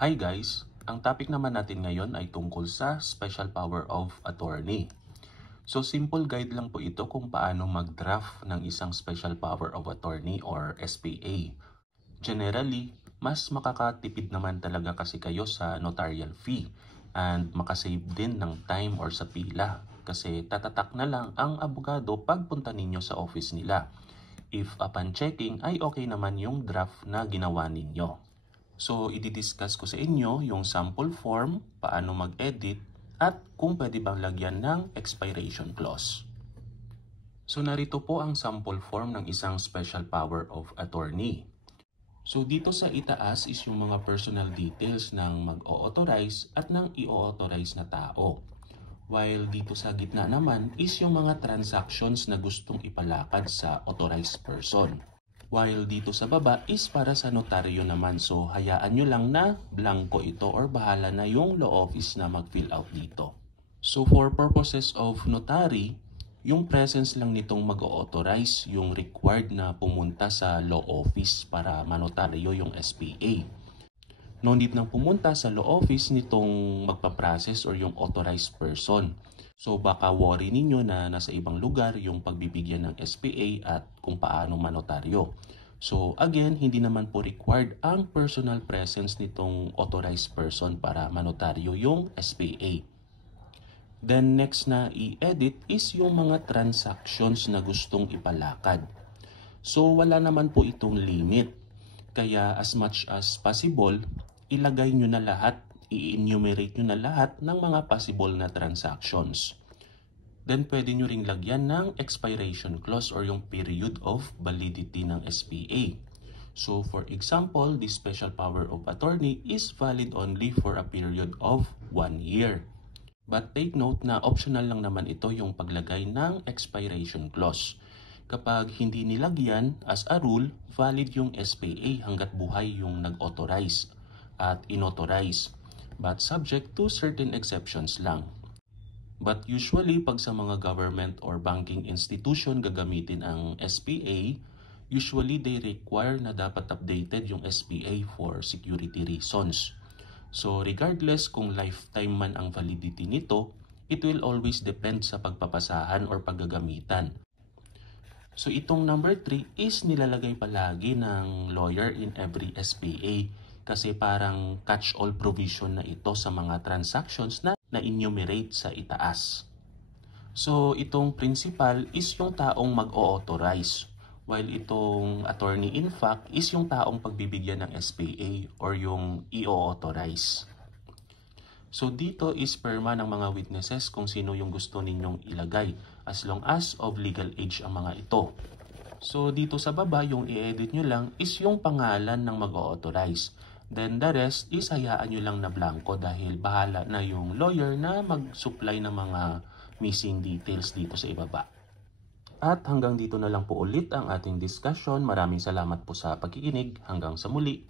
Hi guys! Ang topic naman natin ngayon ay tungkol sa Special Power of Attorney. So simple guide lang po ito kung paano mag-draft ng isang Special Power of Attorney or SPA. Generally, mas makakatipid naman talaga kasi kayo sa notarial fee and makasave din ng time or sa pila kasi tatatak na lang ang abogado pagpunta ninyo sa office nila. If upon checking ay okay naman yung draft na ginawa ninyo. So, i-discuss ko sa inyo yung sample form, paano mag-edit, at kung pwede bang lagyan ng expiration clause. So, narito po ang sample form ng isang Special Power of Attorney. So, dito sa itaas is yung mga personal details ng mag-o-authorize at ng i-authorize na tao. While dito sa gitna naman is yung mga transactions na gustong ipalakad sa authorized person. While dito sa baba is para sa notaryo naman, so hayaan nyo lang na blanco ito or bahala na yung law office na mag-fill out dito. So for purposes of notary, yung presence lang nitong mag-authorize yung required na pumunta sa law office para manotaryo yung SPA. No need nang pumunta sa law office nitong magpa-process or yung authorized person. So baka worry ninyo na nasa ibang lugar yung pagbibigyan ng SPA at kung paano manotaryo. So again, hindi naman po required ang personal presence nitong authorized person para manotaryo yung SPA. Then next na i-edit is yung mga transactions na gustong ipalakad. So wala naman po itong limit. Kaya as much as possible, ilagay nyo na lahat, i-enumerate nyo na lahat ng mga possible na transactions. Then pwede nyo ring lagyan ng expiration clause or yung period of validity ng SPA. So for example, this Special Power of Attorney is valid only for a period of 1 year. But take note na optional lang naman ito yung paglagay ng expiration clause. Kapag hindi nilagyan, as a rule, valid yung SPA hanggat buhay yung nag-authorize at inauthorize, but subject to certain exceptions lang. But usually, pag sa mga government or banking institution gagamitin ang SPA, usually they require na dapat updated yung SPA for security reasons. So regardless kung lifetime man ang validity nito, it will always depend sa pagpapasahan or paggagamitan. So itong number 3 is nilalagay palagi ng lawyer in every SPA kasi parang catch-all provision na ito sa mga transactions na na-enumerate sa itaas. So itong principal is yung taong mag-o-authorize, while itong attorney in fact is yung taong pagbibigyan ng SPA or yung i-authorize. So dito is perma ng mga witnesses kung sino yung gusto ninyong ilagay as long as of legal age ang mga ito. So dito sa baba yung i-edit nyo lang is yung pangalan ng mag-authorize. Then the rest is hayaan nyo lang na blanco dahil bahala na yung lawyer na mag-supply ng mga missing details dito sa ibaba. At hanggang dito na lang po ulit ang ating discussion. Maraming salamat po sa pagkikinig. Hanggang sa muli.